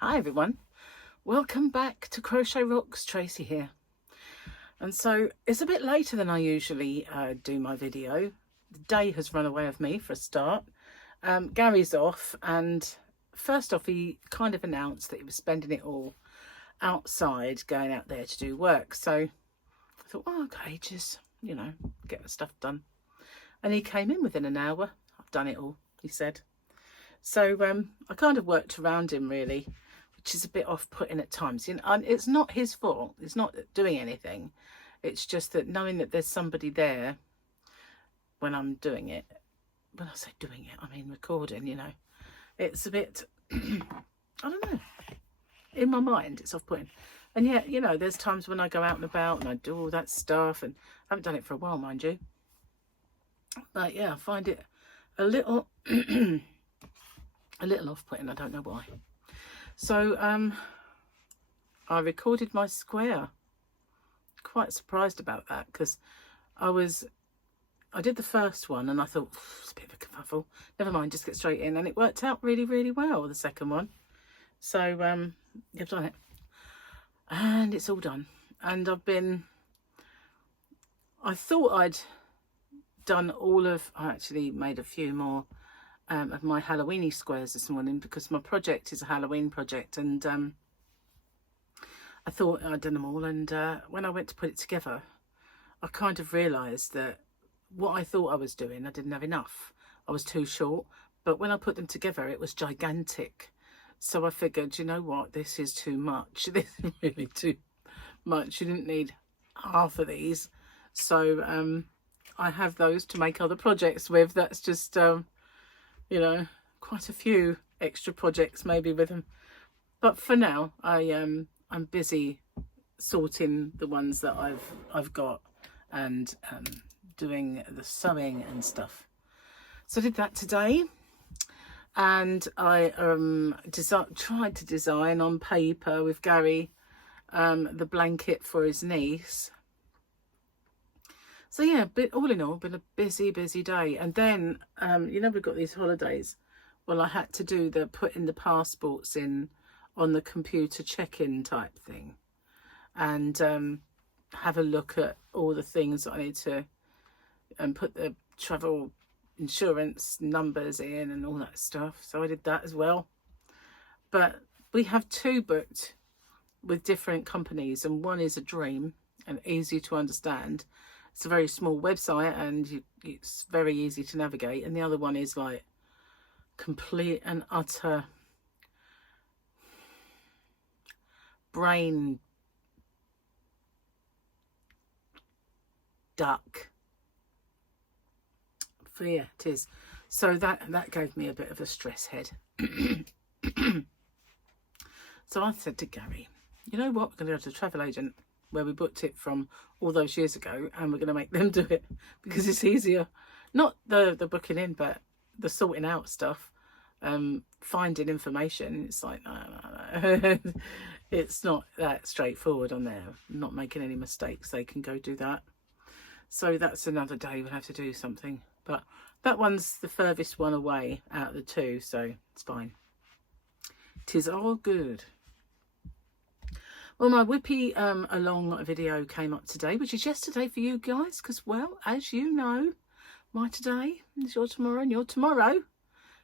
Hi everyone, welcome back to Crochet Rocks. Tracy here. And so it's a bit later than I usually do my video. The day has run away with me for a start. Gary's off, and first off he kind of announced that he was spending it all outside, going out there to do work. So I thought, oh okay, just, you know, get the stuff done. And he came in within an hour. I've done it all, he said. So I kind of worked around him really, which is a bit off-putting at times. You know, and it's not his fault. It's not doing anything. It's just that knowing that there's somebody there when I'm doing it. When I say doing it, I mean recording, you know. It's a bit, I don't know. In my mind, it's off-putting. And yet, you know, there's times when I go out and about and I do all that stuff. And I haven't done it for a while, mind you. But yeah, I find it a little... a little off-putting, I don't know why. So I recorded my square. Quite surprised about that, because I did the first one and I thought it's a bit of a kerfuffle, never mind, just get straight in, and it worked out really well, the second one. So I've done it and it's all done. And I thought I'd done I actually made a few more of my Halloweeny squares this morning, because my project is a Halloween project, and I thought I'd done them all. And when I went to put it together, I kind of realised that what I thought I was doing, I didn't have enough. I was too short. But when I put them together, it was gigantic. So I figured, you know what, this is too much. This is really too much. You didn't need half of these. So I have those to make other projects with. That's just... you know, quite a few extra projects maybe with them. But for now, I'm busy sorting the ones that I've got, and doing the sewing and stuff. So I did that today, and I tried to design on paper with Gary the blanket for his niece. So yeah, all in all, been a busy day. And then, you know, we've got these holidays. Well, I had to do the putting the passports in on the computer check-in type thing, and have a look at all the things that I need to, and put the travel insurance numbers in and all that stuff. So I did that as well. But we have two booked with different companies, and one is a dream and easy to understand. It's a very small website and it's very easy to navigate. And the other one is like complete and utter brain duck. But yeah, it is. So that gave me a bit of a stress head. So I said to Gary, you know what, we're going to go to the travel agent where we booked it from all those years ago, and we're going to make them do it because it's easier. Not the booking in, but the sorting out stuff, finding information. It's like, no. It's not that straightforward on there. I'm not making any mistakes. They can go do that. So that's another day we'll have to do something. But that one's the furthest one away out of the two, so it's fine. 'Tis all good. Well, my Whippy along video came up today, which is yesterday for you guys, because, well, as you know, my today is your tomorrow, and your tomorrow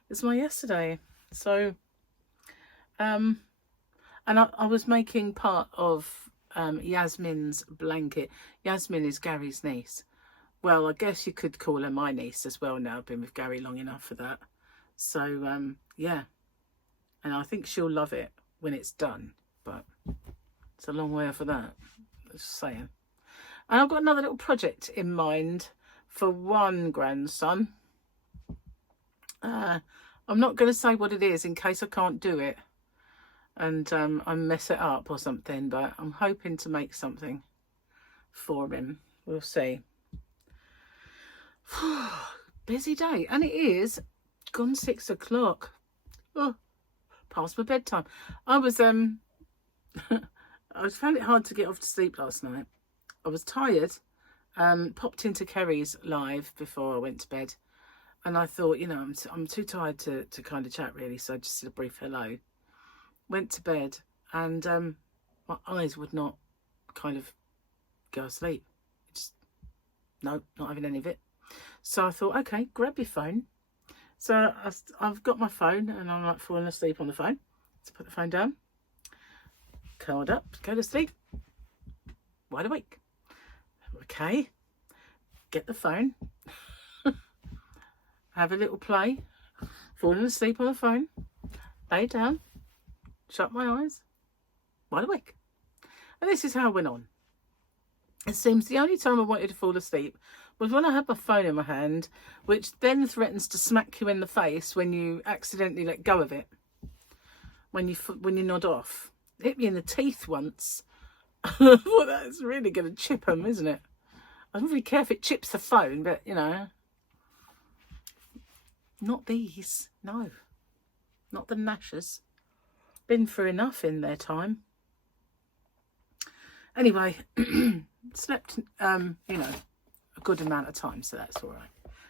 is my yesterday. So, and I was making part of Yasmin's blanket. Yasmin is Gary's niece. Well, I guess you could call her my niece as well now. I've been with Gary long enough for that. So, yeah. And I think she'll love it when it's done, but... it's a long way off of that, just saying. And I've got another little project in mind for one grandson. I'm not going to say what it is in case I can't do it and I mess it up or something, but I'm hoping to make something for him. We'll see. Busy day, and it is gone 6 o'clock. Oh, past my bedtime. I found it hard to get off to sleep last night. I was tired. Popped into Kerry's live before I went to bed, and I thought, you know, I'm too tired to kind of chat really, so I just did a brief hello. went to bed, and my eyes would not kind of go to sleep. Just, no, not having any of it. So I thought, okay, grab your phone. So I've got my phone, and I'm like falling asleep on the phone. So put the phone down, curled up, go to sleep, wide awake. Okay, get the phone, have a little play, falling asleep on the phone, lay down, shut my eyes, wide awake. And this is how it went on. It seems the only time I wanted to fall asleep was when I had my phone in my hand, which then threatens to smack you in the face when you accidentally let go of it. When you nod off. It hit me in the teeth once. Well, that's really going to chip them, isn't it? I don't really care if it chips the phone, but, you know. Not these. No. Not the gnashers. Been through enough in their time. Anyway, slept, you know, a good amount of time, so that's all right.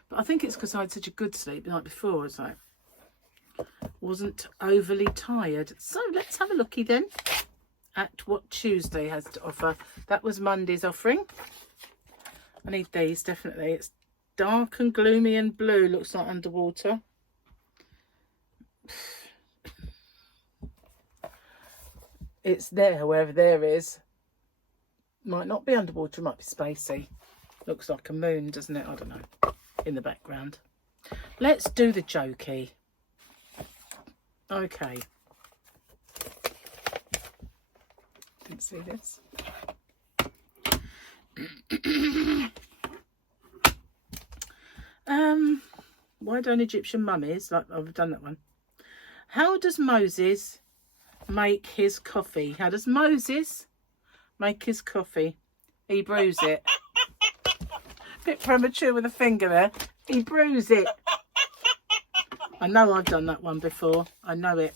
But I think it's because I had such a good sleep the night before. I was like, wasn't overly tired. So let's have a looky then at what Tuesday has to offer. That was Monday's offering. I need these, definitely. It's dark and gloomy and blue. Looks like underwater. It's there, wherever there is. Might not be underwater, might be spacey. Looks like a moon, doesn't it? I don't know. In the background. Let's do the jokey. Okay. Didn't see this. Why don't Egyptian mummies, like I've done that one. How does Moses make his coffee? How does Moses make his coffee? He brews it. Bit premature with a finger there. He brews it. I know I've done that one before. I know it.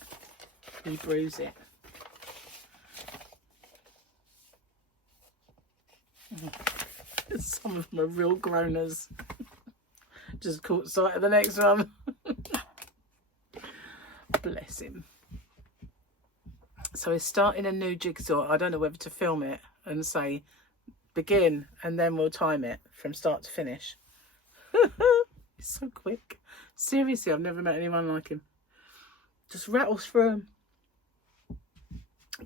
He brews it. Some of them are real groaners. Just caught sight of the next one. Bless him. So he's starting a new jigsaw. I don't know whether to film it and say begin, and then we'll time it from start to finish. He's so quick. Seriously, I've never met anyone like him. Just rattles through them.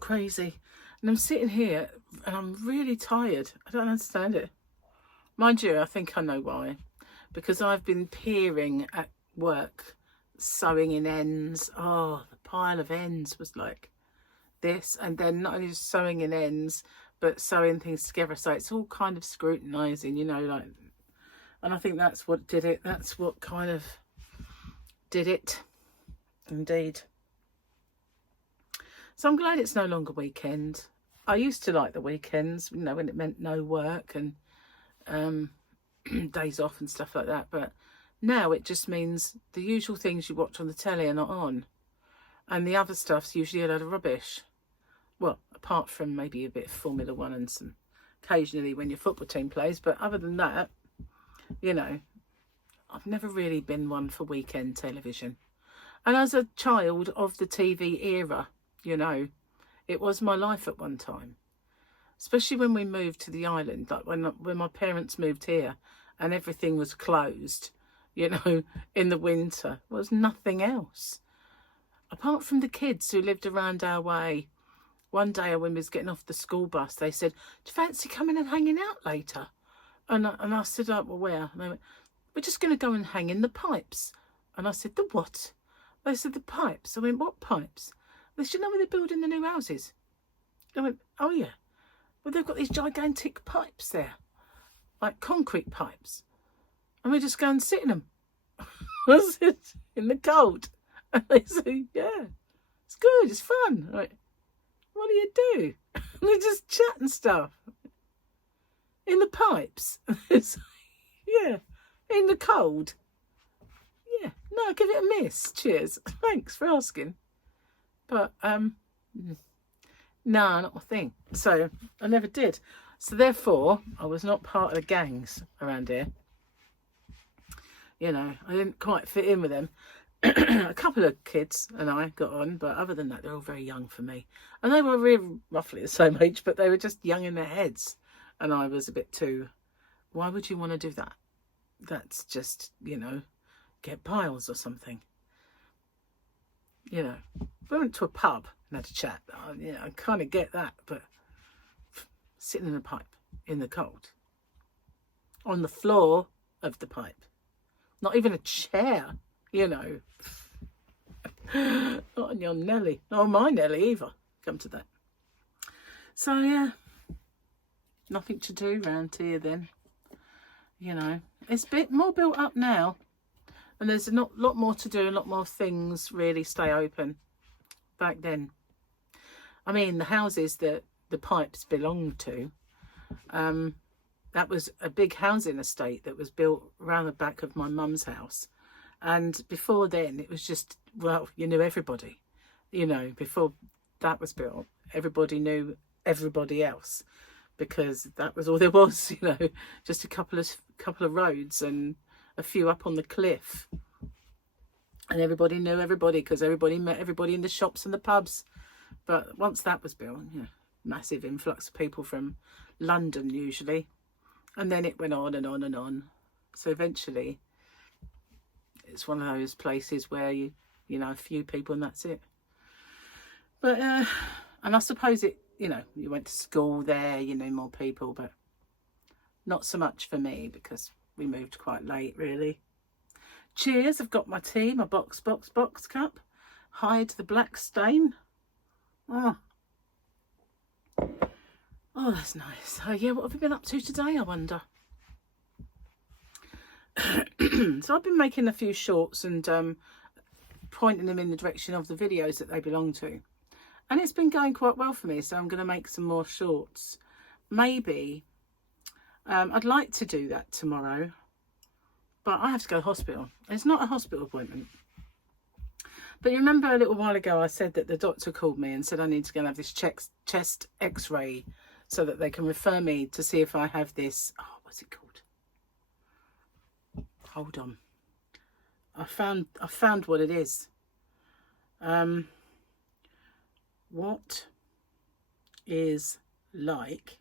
Crazy. And I'm sitting here and I'm really tired. I don't understand it. Mind you, I think I know why. Because I've been peering at work, sewing in ends. Oh, the pile of ends was like this. And then not only just sewing in ends, but sewing things together. So it's all kind of scrutinising, you know, like. And I think that's what did it. That's what kind of did it. Indeed. So I'm glad it's no longer weekend. I used to like the weekends, you know, when it meant no work and days off and stuff like that. But now it just means the usual things you watch on the telly are not on. And the other stuff's usually a load of rubbish. Well, apart from maybe a bit of Formula One and some occasionally when your football team plays. But other than that, you know, I've never really been one for weekend television. And as a child of the TV era, you know, it was my life at one time. Especially when we moved to the island, like when my parents moved here and everything was closed, you know, in the winter. There was nothing else. Apart from the kids who lived around our way. One day when we was getting off the school bus, they said, do you fancy coming and hanging out later? And I said, oh, well, where? And they went, we're just going to go and hang in the pipes. And I said, the what? They said, the pipes. I went, what pipes? They said, you know where they're building the new houses? I went, oh yeah. Well, they've got these gigantic pipes there, like concrete pipes. And we just go and sit in them. I said, in the cold. And they said, yeah, it's good, it's fun. I went, what do you do? And they just chat and stuff. In the pipes. Yeah, in the cold. Yeah, no, give it a miss. Cheers. Thanks for asking. But, no, not my thing. So, I never did. So, therefore, I was not part of the gangs around here. You know, I didn't quite fit in with them. A couple of kids and I got on, but other than that, they're all very young for me. And they were really roughly the same age, but they were just young in their heads. And I was a bit too, why would you want to do that? That's just, you know, get piles or something. You know, we went to a pub and had a chat. You know, I kind of get that, but sitting in a pipe in the cold, on the floor of the pipe, not even a chair, you know. Not on your Nelly, not on my Nelly either. Come to that. So yeah, nothing to do round here then. You know, it's a bit more built up now, and there's a lot more to do, a lot more things really stay open. Back then, I mean, the houses that the pipes belonged to, that was a big housing estate that was built around the back of my mum's house. And before then, it was just, well, you knew everybody. You know, before that was built, everybody knew everybody else, because that was all there was, you know, just a couple of roads and a few up on the cliff. And everybody knew everybody because everybody met everybody in the shops and the pubs. But once that was built, you know, massive influx of people from London usually. And then it went on and on and on. So eventually, it's one of those places where you know, a few people and that's it. But, and I suppose it, you know, you went to school there, you know, more people, but not so much for me because we moved quite late, really. Cheers, I've got my tea, my box cup. Hide the black stain. Oh, that's nice. Oh, yeah, what have we been up to today, I wonder? So I've been making a few shorts and pointing them in the direction of the videos that they belong to. And it's been going quite well for me, so I'm going to make some more shorts. Maybe. I'd like to do that tomorrow, but I have to go to the hospital. It's not a hospital appointment. But you remember a little while ago I said that the doctor called me and said I need to go and have this chest x-ray so that they can refer me to see if I have this, oh, what's it called? Hold on. I found what it is. What is like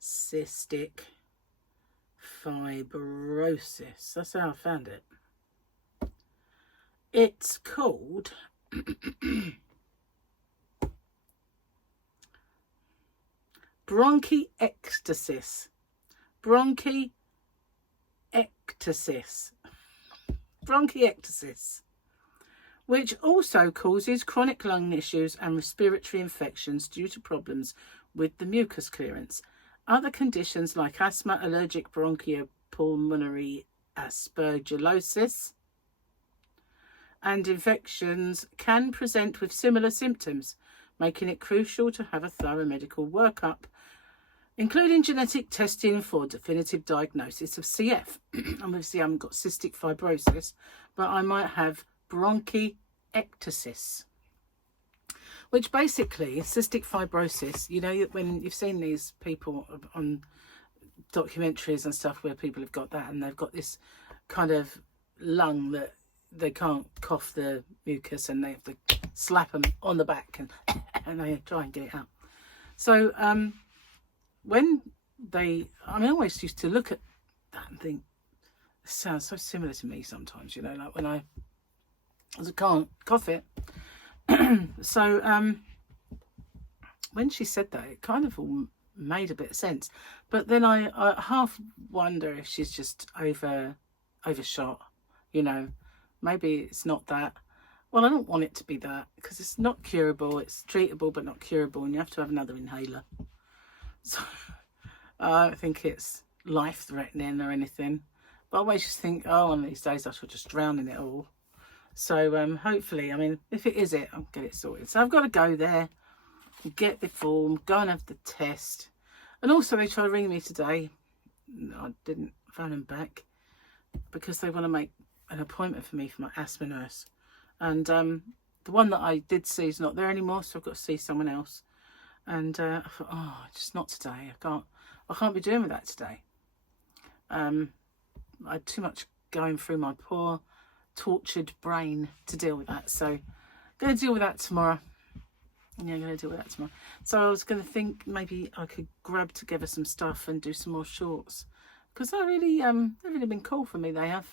cystic fibrosis? That's how I found it. It's called bronchiectasis. Bronchiectasis, which also causes chronic lung issues and respiratory infections due to problems with the mucus clearance. Other conditions like asthma, allergic bronchopulmonary aspergillosis, and infections can present with similar symptoms, making it crucial to have a thorough medical workup, including genetic testing for definitive diagnosis of CF. Obviously, I haven't got cystic fibrosis, but I might have bronchiectasis, which basically, cystic fibrosis, you know, when you've seen these people on documentaries and stuff where people have got that and they've got this kind of lung that they can't cough the mucus and they have to slap them on the back and they try and get it out. So when they, I mean, I always used to look at that and think, it sounds so similar to me sometimes, you know, like when I can't cough it. So when she said that, it kind of all made a bit of sense. But then I half wonder if she's just overshot, you know. Maybe it's not that. Well, I don't want it to be that because it's not curable. It's treatable but not curable, and you have to have another inhaler. So I don't think it's life-threatening or anything. But I always just think, oh, one of these days I shall just drown in it all. So hopefully, I mean, if it is it, I'll get it sorted. So I've got to go there, get the form, go and have the test. And also they tried to ring me today. I didn't phone them back because they want to make an appointment for me for my asthma nurse. And the one that I did see is not there anymore, so I've got to see someone else. And I thought, oh, just not today. I can't be doing with that today. I had too much going through my poor tortured brain to deal with that. So I'm going to deal with that tomorrow. Yeah, I'm going to deal with that tomorrow. So I was going to think maybe I could grab together some stuff and do some more shorts, because they've really been cool for me. They have.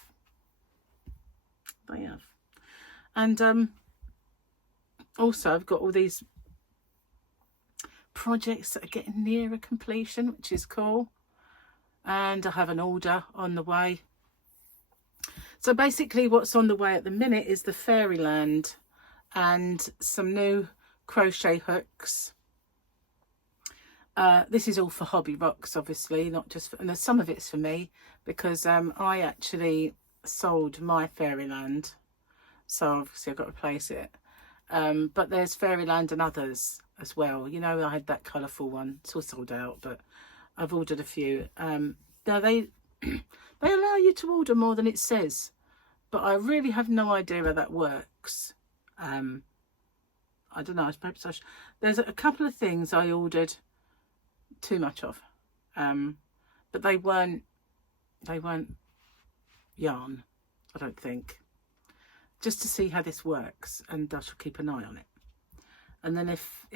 And also I've got all these projects that are getting nearer completion, which is cool. And I have an order on the way. So basically what's on the way at the minute is the Fairyland and some new crochet hooks. This is all for Hobby Rocks, obviously, not just for, and some of it's for me, because I actually sold my Fairyland, so obviously I've got to replace it. But there's Fairyland and others as well. You know, I had that colourful one. It's all sold out, but I've ordered a few. Now they allow you to order more than it says, but I really have no idea how that works. I don't know. Perhaps I should. There's a couple of things I ordered too much of, but they weren't yarn, I don't think. Just to see how this works, and I shall keep an eye on it. And then if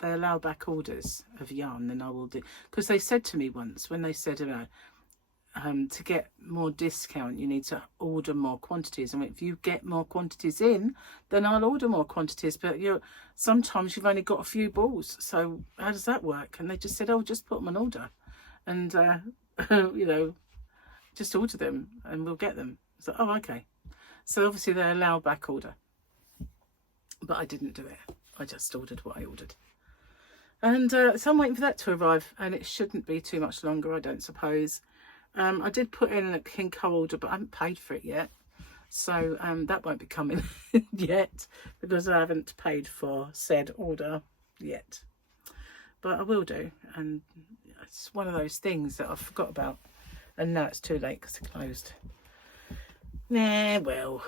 they allow back orders of yarn, then I will do. Because they said to me once, when they said, to get more discount, you need to order more quantities. And if you get more quantities in, then I'll order more quantities. But sometimes you've only got a few balls. So how does that work? And they just said, oh, just put them on order. And, you know, just order them and we'll get them. So, oh, okay. So obviously they allow back order. But I didn't do it. I just ordered what I ordered. And so I'm waiting for that to arrive. And it shouldn't be too much longer, I don't suppose. I did put in a Kinko order, but I haven't paid for it yet. So that won't be coming yet, because I haven't paid for said order yet. But I will do. And it's one of those things that I forgot about. And now it's too late because they're closed. Nah, well,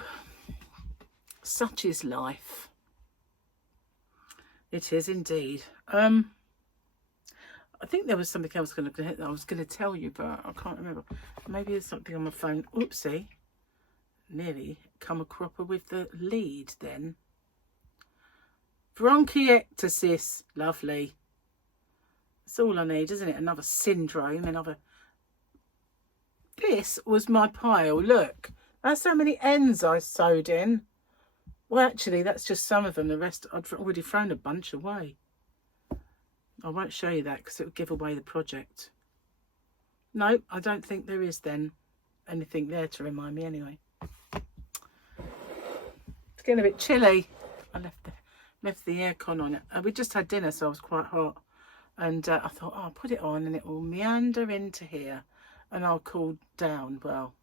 such is life. It is indeed. I think there was something else I was going to tell you, but I can't remember. Maybe there's something on my phone. Oopsie. Nearly come a cropper with the lead then. Bronchiectasis. Lovely. That's all I need, isn't it? Another syndrome. This was my pile. Look. That's how many ends I sewed in. Well, actually, that's just some of them. The rest, I'd already thrown a bunch away. I won't show you that because it would give away the project. No, I don't think there is then anything there to remind me anyway. It's getting a bit chilly. I left the aircon on it. We just had dinner, so I was quite hot. And I thought, oh, I'll put it on and it will meander into here and I'll cool down. Well,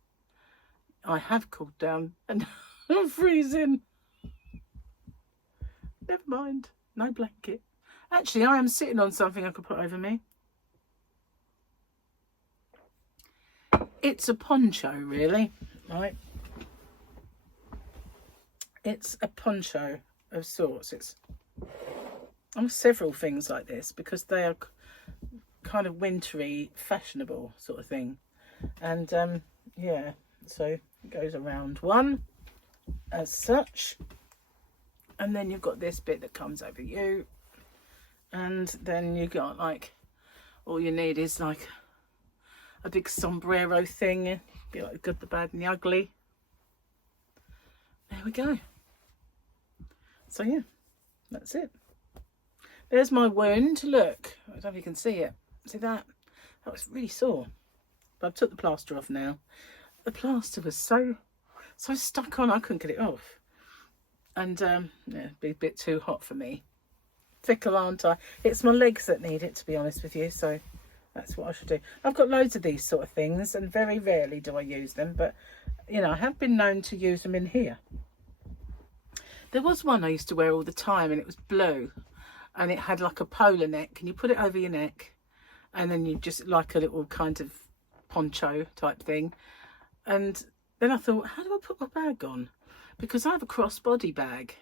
I have cooled down and I'm freezing. Never mind. No blanket. Actually, I am sitting on something I could put over me. It's a poncho, really, right? It's a poncho of sorts. It's several things like this because they are kind of wintry, fashionable sort of thing. And yeah, so it goes around one as such. And then you've got this bit that comes over you. And then you got like, all you need is like a big sombrero thing. Be like the good, the bad and the ugly. There we go. So yeah, that's it. There's my wound. Look, I don't know if you can see it. See that? That was really sore. But I took the plaster off now. The plaster was so stuck on, I couldn't get it off. And yeah, it'd be a bit too hot for me. Fickle, aren't I? It's my legs that need it, to be honest with you, so that's what I should do. I've got loads of these sort of things and very rarely do I use them, but you know, I have been known to use them in here. There was one I used to wear all the time and it was blue and it had like a polar neck and you put it over your neck and then you just like a little kind of poncho type thing. And then I thought, how do I put my bag on? Because I have a crossbody bag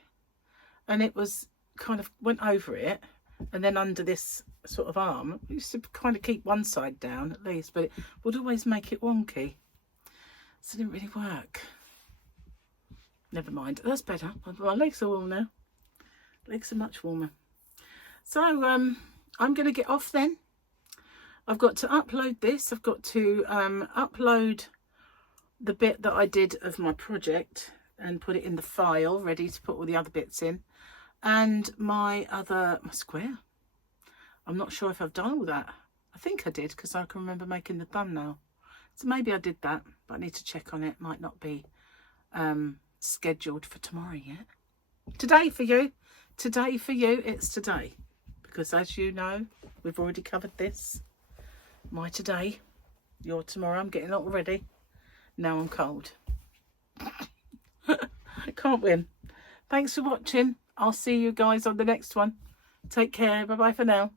and it was kind of went over it and then under this sort of arm. I used to kind of keep one side down at least, but it would always make it wonky, so it didn't really work. Never mind. That's better. My legs are warm now. Legs are much warmer. So I'm going to get off then. I've got to upload this. I've got to upload the bit that I did of my project and put it in the file, ready to put all the other bits in. And my square. I'm not sure if I've done all that. I think I did, because I can remember making the thumbnail. So maybe I did that, but I need to check on it. Might not be scheduled for tomorrow yet. Today for you, it's today. Because as you know, we've already covered this. My today, your tomorrow. I'm getting up already. Now I'm cold. I can't win. Thanks for watching. I'll see you guys on the next one. Take care. Bye bye for now.